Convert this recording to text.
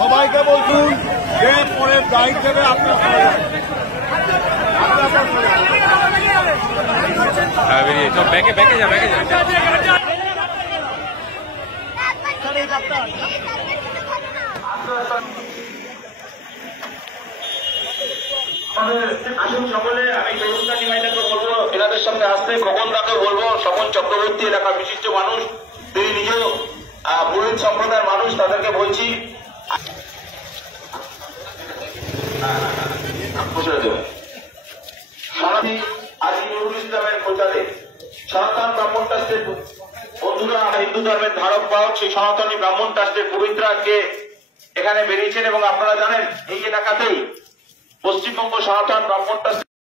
সবাইকে বলুন যে পরে গাইড দেবে আপনার ব্যাকে যা আসুন সকলে, আমি তরুণদা নিমাইদাকে বলবো এনাদের সামনে আসতে, খোকনদাকে বলবো, স্বপন চক্রবর্তী এলাকার বিশিষ্ট মানুষ, তিনি নিজেও পুরোহিত সম্প্রদায়ের মানুষ, তাদেরকে বলছি সনাতনী আজি নুরুল ইসলামের প্রচারে সনাতন ব্রাহ্মণ ট্রাস্টের বন্ধুরা, হিন্দু ধর্মের ধারক বাহক সেই সনাতনী ব্রাহ্মণ ট্রাস্টের পুরোহিতরা আজকে এখানে বেরিয়েছেন এবং আপনারা জানেন এই এলাকাতেই পশ্চিমবঙ্গ সনাতন ব্রাহ্মণ ট্রাস্ট